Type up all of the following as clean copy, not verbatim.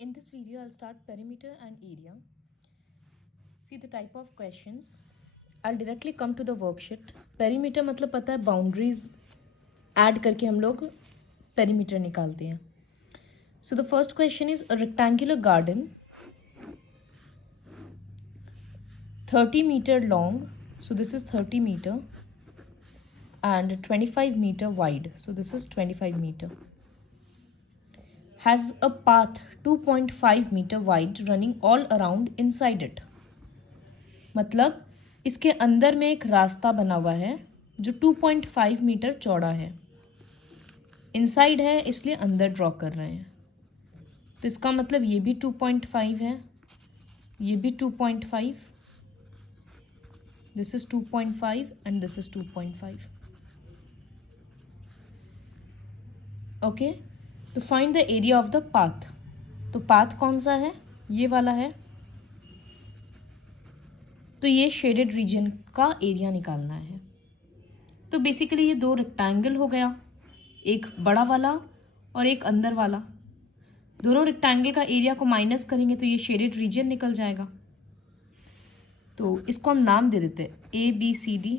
In this video, I'll start perimeter and area. See the type of questions. I'll directly come to the worksheet. Perimeter मतलब पता है boundaries add करके हम लोग perimeter निकालते हैं. So the first question is a rectangular garden 30 meter long. So this is 30 meter and 25 meter wide. So this is 25 meter. Has a path 2.5 meter wide running all around inside it. मतलब इसके अंदर में एक रास्ता बना हुआ है जो 2.5 मीटर चौड़ा है. इनसाइड है इसलिए अंदर ड्रॉ कर रहे हैं. तो इसका मतलब ये भी 2.5 है, ये भी 2.5, this is 2.5 and this is 2.5. Okay, तो find the area of the path. तो पाथ कौन सा है? ये वाला है. तो ये शेडेड रीजन का एरिया निकालना है. तो बेसिकली ये दो रेक्टेंगल हो गया, एक बड़ा वाला और एक अंदर वाला. दोनों रेक्टेंगल का एरिया को माइनस करेंगे तो ये शेडेड रीजन निकल जाएगा. तो इसको हम नाम दे देते हैं ABCD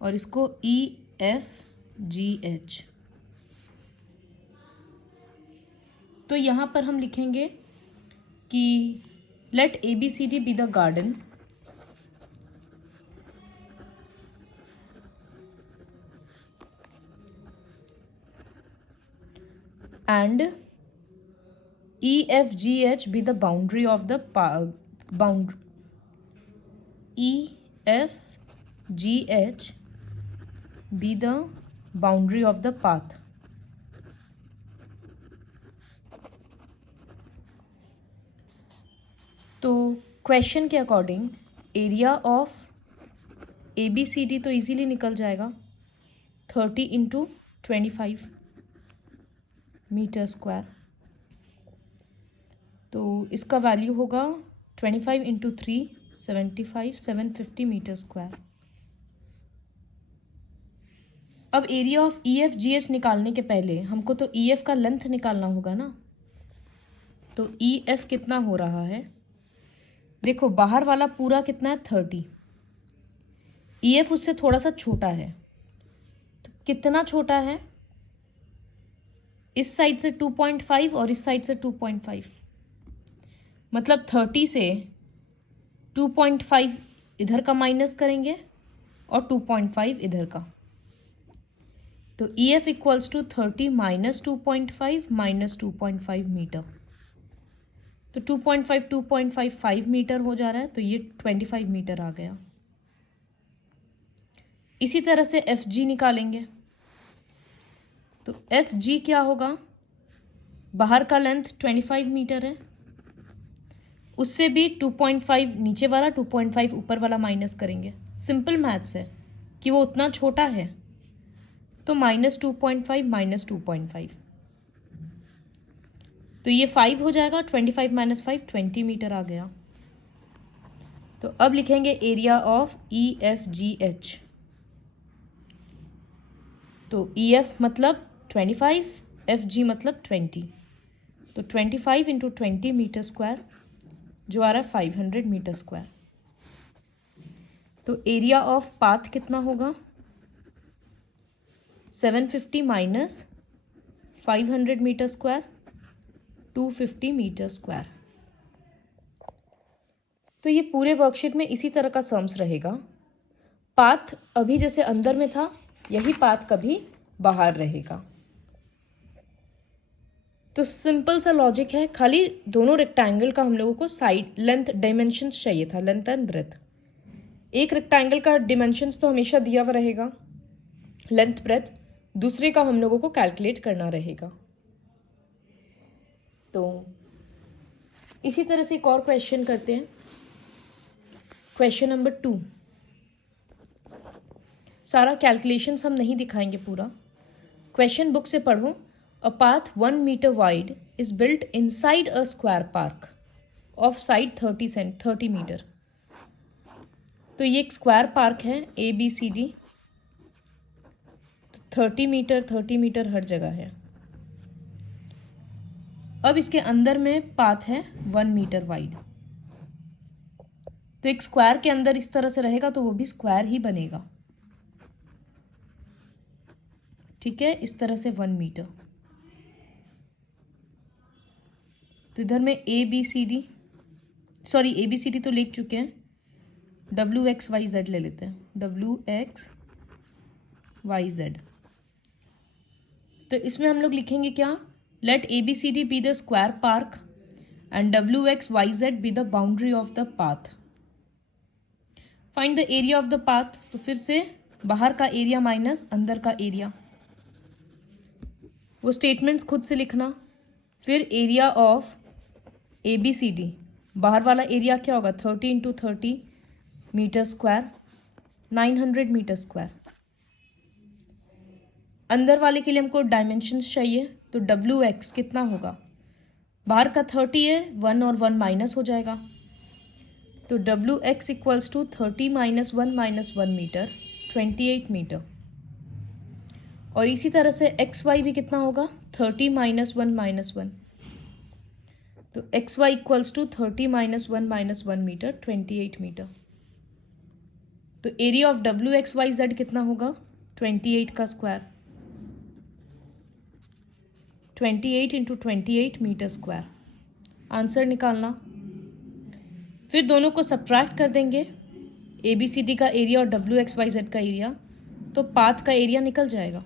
और इसको EFGH. तो यहाँ पर हम लिखेंगे कि let ABCD be the garden and EFGH be the boundary of the EFGH be the boundary of the path. तो क्वेश्चन के अकॉर्डिंग एरिया ऑफ ABCD तो इजीली निकल जाएगा 30 इंटू 25 मीटर स्क्वायर. तो इसका वैल्यू होगा 25 इंटू 3 75 750 मीटर स्क्वायर. अब area of EFGH निकालने के पहले हमको तो EF का लेंथ निकालना होगा ना. तो EF कितना हो रहा है? देखो बाहर वाला पूरा कितना है 30. EF उससे थोड़ा सा छोटा है. तो कितना छोटा है? इस साइड से 2.5 और इस साइड से 2.5. मतलब 30 से 2.5 इधर का माइनस करेंगे और 2.5 इधर का. तो EF equals to 30 minus 2.5 minus 2.5 metre. तो 2.5 मीटर हो जा रहा है. तो ये 25 मीटर आ गया. इसी तरह से FG निकालेंगे. तो FG क्या होगा? बाहर का लेंथ 25 मीटर है, उससे भी 2.5 नीचे वाला 2.5 ऊपर वाला माइनस करेंगे. सिंपल मैथ्स है कि वो उतना छोटा है. तो माइनस 2.5 माइनस 2.5, तो ये 5 हो जाएगा. 25 माइनस 5 20 मीटर आ गया. तो अब लिखेंगे एरिया ऑफ EFGH. तो EF मतलब 25, FG मतलब 20. तो 25 इंटू 20 मीटर स्क्वायर जो आ रहा है 500 मीटर स्क्वायर. तो एरिया ऑफ पाथ कितना होगा? 750 minus 500 metre square 250 metre square. तो ये पूरे वर्कशीट में इसी तरह का सम्स रहेगा. पाथ अभी जैसे अंदर में था यही पाथ कभी बाहर रहेगा. तो सिंपल सा लॉजिक है. खाली दोनों रेक्टेंगल का हम लोगों को साइड लेंथ डायमेंशंस चाहिए था, लेंथ एंड ब्रेथ. एक रेक्टेंगल का डिमेंशंस तो हमेशा दिया हुआ रहेगा, लेंथ ब्रेथ. दूसरे का हम लोगों को कैलकुलेट करना रहेगा. तो इसी तरह से एक और क्वेश्चन करते हैं. Question number 2. सारा कैलकुलेशंस हम नहीं दिखाएंगे पूरा. क्वेश्चन बुक से पढ़ो. A path 1 metre wide is built inside a square park of side 30 metre. तो ये एक स्क्वायर पार्क है ABCD. तो 30 मीटर हर जगह है. अब इसके अंदर में पाथ है 1 मीटर वाइड, तो एक स्क्वायर के अंदर इस तरह से रहेगा तो वो भी स्क्वायर ही बनेगा। ठीक है, इस तरह से 1 मीटर। तो इधर में ABCD, सॉरी ABCD तो लिख चुके हैं, WXYZ ले लेते हैं, WXYZ। तो इसमें हम लोग लिखेंगे क्या, let ABCD be the square park and WXYZ be the boundary of the path. Find the area of the path, तो फिर से बाहर का एरिया माइनस अंदर का एरिया, वो स्टेटमेंट्स खुद से लिखना। फिर एरिया ऑफ ABCD, बाहर वाला एरिया क्या होगा, 30 into 30 metre square, 900 metre square. अंदर वाले के लिए हमको डायमेंशंस चाहिए, तो WX कितना होगा, बाहर का 30 है, 1 और 1 माइनस हो जाएगा, तो WX equals to 30 minus 1 metre, 28 metre. और इसी तरह से XY भी कितना होगा, 30 माइनस 1, तो XY equals to 30 minus 1 metre, 28 metre. तो एरिया ऑफ WXYZ कितना होगा, 28 का square, 28 into 28 metre square. Answer निकालना। फिर दोनों को सब्ट्रैक्ट कर देंगे, ABCD का एरिया और WXYZ का एरिया, तो पाथ का एरिया निकल जाएगा।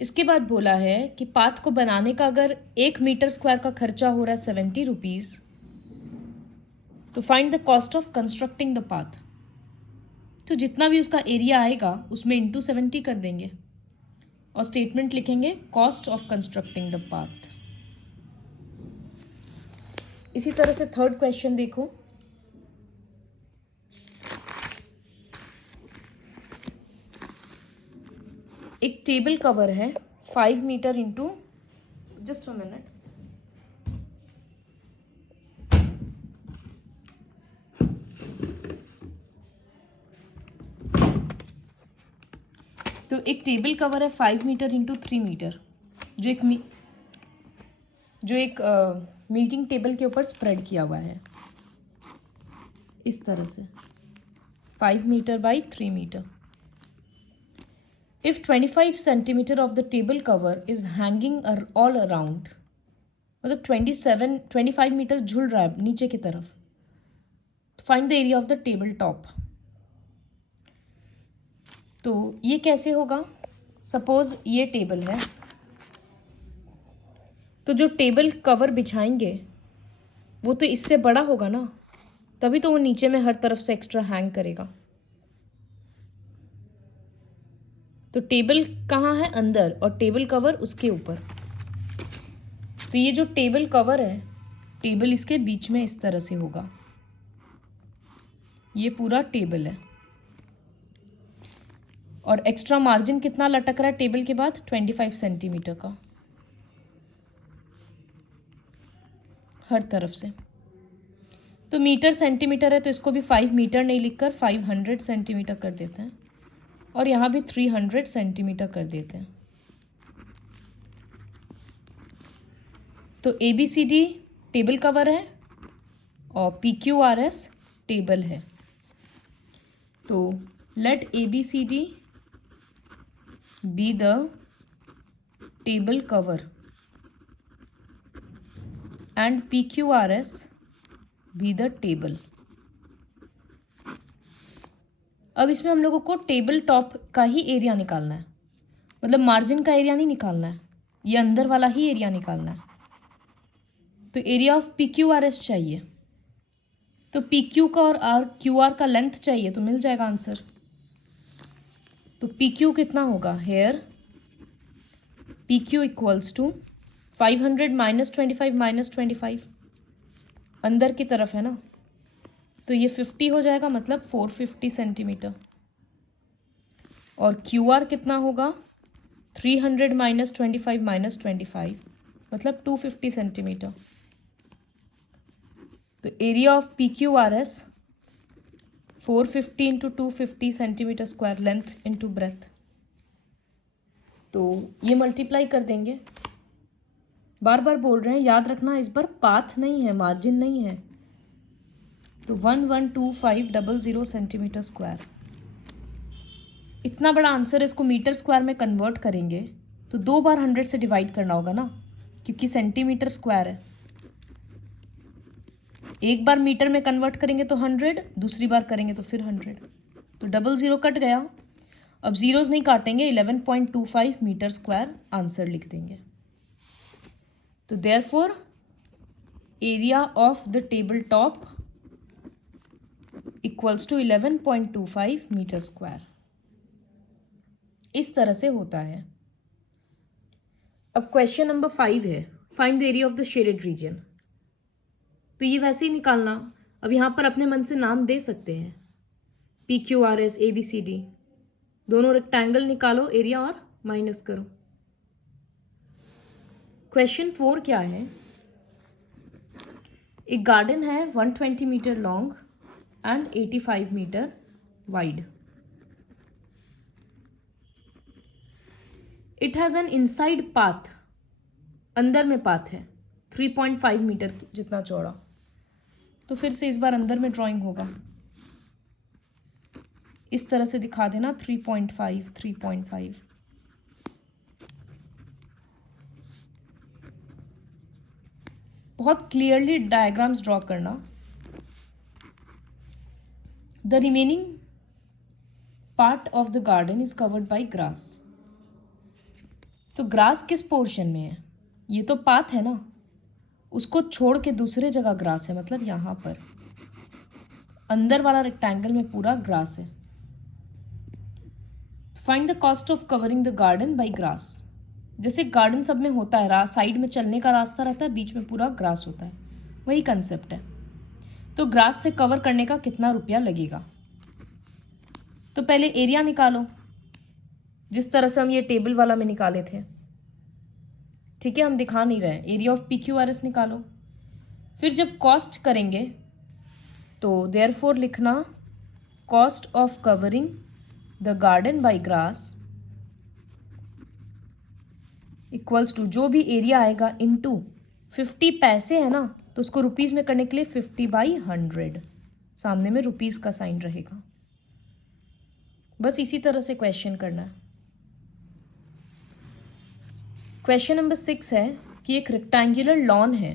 इसके बाद बोला है कि पाथ को बनाने का अगर 1 मीटर स्क्वायर का खर्चा हो रहा है 70 रुपीज़, तो find the cost of constructing the path. तो जितना भी उसका एरिया आएगा उसमें इंटू 70 कर देंगे और स्टेटमेंट लिखेंगे cost of constructing the path. इसी तरह से थर्ड क्वेश्चन देखो, एक टेबल कवर है 5 metre into, just a minute, तो एक टेबल कवर है 5 मीटर इंटू 3 मीटर, जो एक मीटिंग टेबल के ऊपर स्प्रेड किया हुआ है इस तरह से, 5 metre by 3 metre. If 25 centimeter of the table cover is hanging all around, मतलब 25 मीटर झूल रहा है नीचे की तरफ, तो find the area of the table top. तो ये कैसे होगा, सपोज ये टेबल है, तो जो टेबल कवर बिछाएंगे वो तो इससे बड़ा होगा ना, तभी तो वो नीचे में हर तरफ से एक्स्ट्रा हैंग करेगा। तो टेबल कहाँ है, अंदर, और टेबल कवर उसके ऊपर। तो ये जो टेबल कवर है, टेबल इसके बीच में इस तरह से होगा, ये पूरा टेबल है, और एक्स्ट्रा मार्जिन कितना लटक रहा है टेबल के बाद, 25 सेंटीमीटर का हर तरफ से। तो मीटर सेंटीमीटर है, तो इसको भी 5 मीटर नहीं लिखकर 500 सेंटीमीटर कर देते हैं, और यहाँ भी 300 सेंटीमीटर कर देते हैं। तो ABCD टेबल कवर है और PQRS टेबल है। तो let ABCD be the table cover and PQRS be the table. अब इसमें हम लोगों को टेबल टॉप का ही एरिया निकालना है, मतलब मार्जिन का एरिया नहीं निकालना है, ये अंदर वाला ही एरिया निकालना है। तो एरिया ऑफ PQRS चाहिए, तो PQ का और QR का लेंथ चाहिए, तो मिल जाएगा आंसर। तो PQ कितना होगा, here PQ equals to 500 minus 25 अंदर की तरफ है ना, तो ये 50 हो जाएगा, मतलब 450 सेंटीमीटर। और QR कितना होगा, 300 माइनस 25 मतलब 250 सेंटीमीटर। तो area of PQRS 450 into 250 centimetre square, length into breadth. तो ये मल्टीप्लाई कर देंगे, बार बार बोल रहे हैं, याद रखना इस बार पाथ नहीं है, मार्जिन नहीं है। तो 112,500 सेंटीमीटर स्क्वायर। इतना बड़ा आंसर है, इसको मीटर स्क्वायर में कन्वर्ट करेंगे तो 2 बार 100 से डिवाइड करना होगा ना, क्योंकि सेंटीमीटर स्क्वायर है। एक बार मीटर में कन्वर्ट करेंगे तो 100, दूसरी बार करेंगे तो फिर 100, तो 00 कट गया। अब जीरोस नहीं काटेंगे, 11.25 मीटर स्क्वायर आंसर लिख देंगे। तो therefore area of the table top equals to 11.25 metre square. इस तरह से होता है। अब क्वेश्चन नंबर 5 है, find the area of the shaded region. तो ये वैसे ही निकालना। अब यहां पर अपने मन से नाम दे सकते हैं, PQRS ABCD, दोनों रेक्टेंगल निकालो एरिया और माइनस करो। क्वेश्चन 4 क्या है, एक गार्डन है 120 metre long and 85 metre wide. It has an inside path, अंदर में पाथ है 3.5 मीटर जितना चौड़ा। तो फिर से इस बार अंदर में ड्राइंग होगा, इस तरह से दिखा देना 3.5 3.5। बहुत क्लियरली डायग्राम्स ड्रॉ करना। The remaining part of the garden is covered by grass. तो ग्रास किस पोर्शन में है, ये तो पाथ है ना, उसको छोड़ के दूसरे जगह ग्रास है, मतलब यहां पर अंदर वाला रेक्टेंगल में पूरा ग्रास है। Find the cost of covering the garden by grass. जैसे गार्डन सब में होता है, साइड में चलने का रास्ता रहता है, बीच में पूरा ग्रास होता है, वही कंसेप्ट है। तो ग्रास से कवर करने का कितना रुपया लगेगा। तो पहले एरिया निकालो, जिस तरह से हम ये टेबल वाला में निकाले थे। ठीक है, हम दिखा नहीं रहे, एरिया ऑफ PQRS निकालो। फिर जब कॉस्ट करेंगे तो देयरफॉर लिखना cost of covering the garden by grass equals to जो भी एरिया आएगा इनटू 50 पैसे है ना, तो उसको रुपीज में करने के लिए 50/100, सामने में रुपीज का साइन रहेगा। बस इसी तरह से क्वेश्चन करना है। क्वेश्चन नंबर 6 है कि एक रेक्टेंगुलर लॉन है,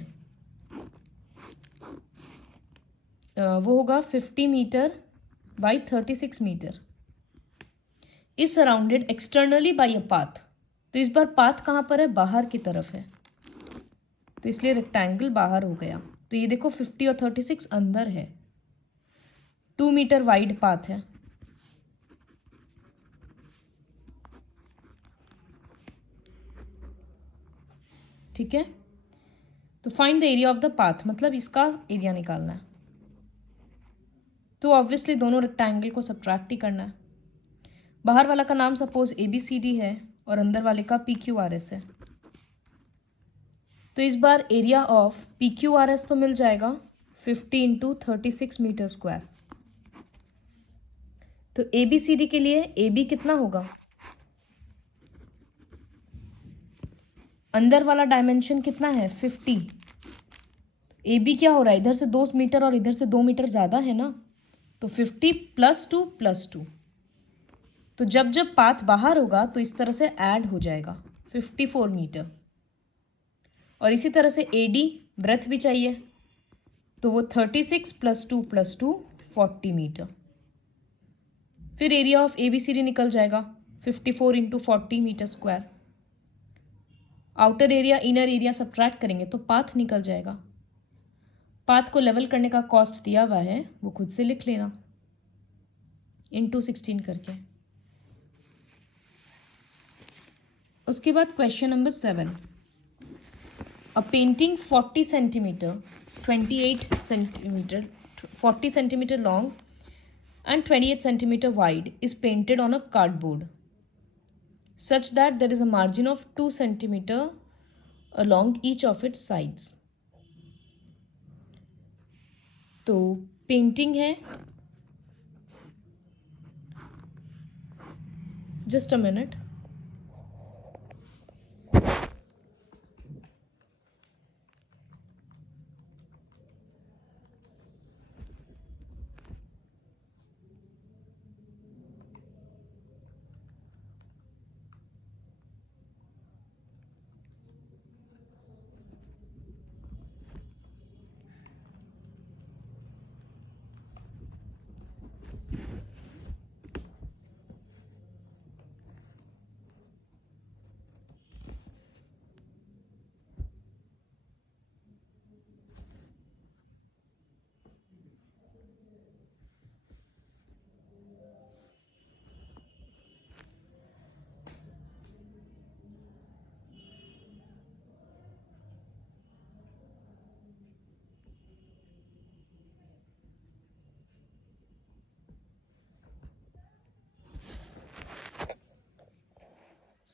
वो होगा 50 metre by 36 metre, is surrounded externally by a path. तो इस बार पाथ कहाँ पर है, बाहर की तरफ है, तो इसलिए रेक्टेंगल बाहर हो गया। तो ये देखो 50 और 36 अंदर है, 2 मीटर वाइड पाथ है। ठीक है, तो find the area of the path, मतलब इसका एरिया निकालना है। तो ऑब्वियसली दोनों रेक्टेंगल को सब्ट्रैक्ट ही करना है। बाहर वाला का नाम सपोज ABCD है और अंदर वाले का PQRS है। तो इस बार एरिया ऑफ PQRS तो मिल जाएगा 50 इंटू 36 मीटर स्क्वायर। तो ABCD के लिए AB कितना होगा, अंदर वाला डायमेंशन कितना है 50। AB क्या हो रहा है, इधर से 2 मीटर और इधर से 2 मीटर ज़्यादा है ना, तो 50 + 2 + 2। तो जब जब पाथ बाहर होगा तो इस तरह से ऐड हो जाएगा 54 मीटर। और इसी तरह से AD ब्रेथ भी चाहिए, तो वो 36 + 2 + 2 40 मीटर। फिर एरिया ऑफ ABCD निकल जाएगा 54 into 40 metre square. Outer area inner area subtract करेंगे तो पाथ निकल जाएगा। पाथ को लेवल करने का कॉस्ट दिया हुआ है, वो खुद से लिख लेना इंटू 16 करके। उसके बाद question number 7, a painting 40 centimetre 28 centimetre 40 centimetre long and 28 centimeter wide is painted on a cardboard such that there is a margin of 2 centimeter along each of its sides. तो पेंटिंग है, just a minute.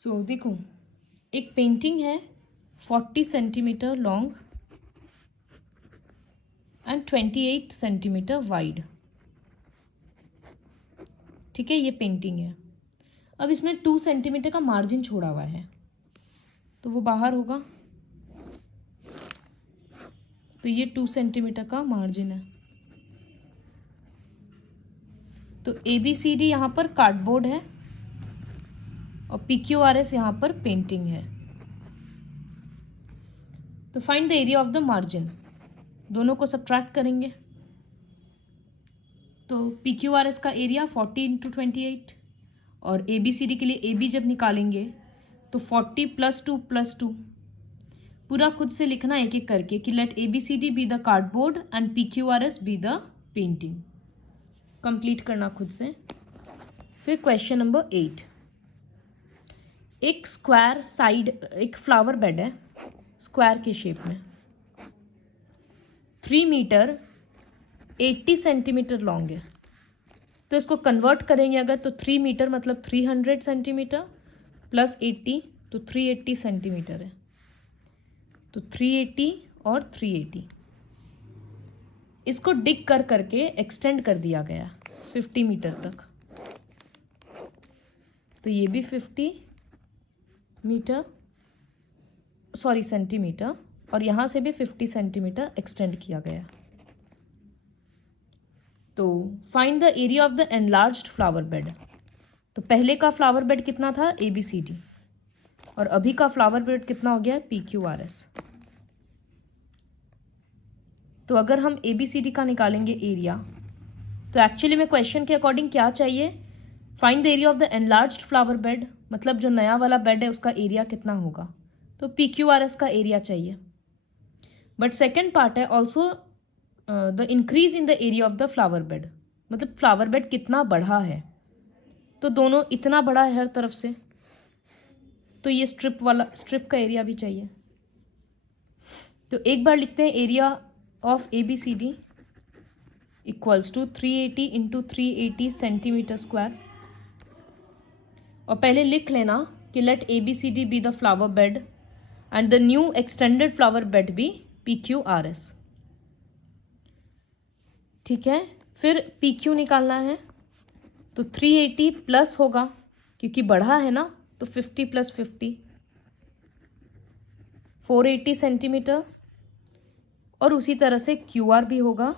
सो देखो, एक painting है 40 centimetre long and 28 centimetre wide. ठीक है, ये painting है। अब इसमें 2 सेंटीमीटर का मार्जिन छोड़ा हुआ है, तो वो बाहर होगा। तो ये 2 सेंटीमीटर का मार्जिन है। तो ABCD यहाँ पर कार्डबोर्ड है और PQRS यहाँ पर पेंटिंग है। तो find the area of the margin, दोनों को सब्ट्रैक्ट करेंगे। तो PQRS का एरिया 40 × 28 और ABCD के लिए AB जब निकालेंगे तो 40 + 2 + 2। पूरा खुद से लिखना एक एक करके कि let ABCD be the cardboard and PQRS be the painting. Complete करना खुद से। फिर क्वेश्चन नंबर 8, एक स्क्वायर साइड, एक फ्लावर बेड है स्क्वायर के शेप में, 3 मीटर 80 सेंटीमीटर लॉन्ग है। तो इसको कन्वर्ट करेंगे अगर, तो 3 मीटर मतलब 300 सेंटीमीटर प्लस 80 तो 380 सेंटीमीटर है। तो 380 और 380 इसको डिग कर करके एक्सटेंड कर दिया गया 50 मीटर तक। तो ये भी 50 मीटर, सॉरी सेंटीमीटर, और यहाँ से भी 50 सेंटीमीटर एक्सटेंड किया गया। तो find the area of the enlarged flower bed. तो पहले का फ्लावर बेड कितना था ABCD, और अभी का फ्लावर बेड कितना हो गया PQRS। तो अगर हम ABCD का निकालेंगे एरिया, तो एक्चुअली में क्वेश्चन के अकॉर्डिंग क्या चाहिए, find the area of the enlarged flower bed, मतलब जो नया वाला बेड है उसका एरिया कितना होगा। तो PQRS का एरिया चाहिए। बट सेकेंड पार्ट है also the increase in the area of the flower bed, मतलब फ्लावर बेड कितना बढ़ा है। तो दोनों इतना बड़ा है हर तरफ से, तो ये स्ट्रिप का एरिया भी चाहिए। तो एक बार लिखते हैं area of ABCD equals to 380 × 380 centimetre square. और पहले लिख लेना कि let ABCD be the flower bed and the new extended flower bed be PQRS। ठीक है, फिर PQ निकालना है। तो 380 प्लस होगा क्योंकि बढ़ा है ना, तो 50 + 50 480 सेंटीमीटर, और उसी तरह से QR भी होगा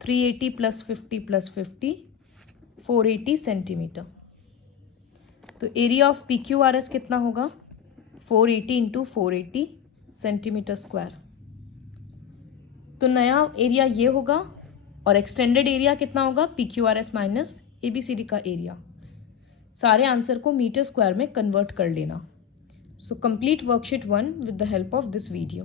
380 + 50 + 50 480 सेंटीमीटर। तो एरिया ऑफ PQRS कितना होगा 480 × 480 सेंटीमीटर स्क्वायर। तो नया एरिया ये होगा और एक्सटेंडेड एरिया कितना होगा PQRS माइनस ABCD का एरिया। सारे आंसर को मीटर स्क्वायर में कन्वर्ट कर लेना। So complete worksheet 1 with the help of this video.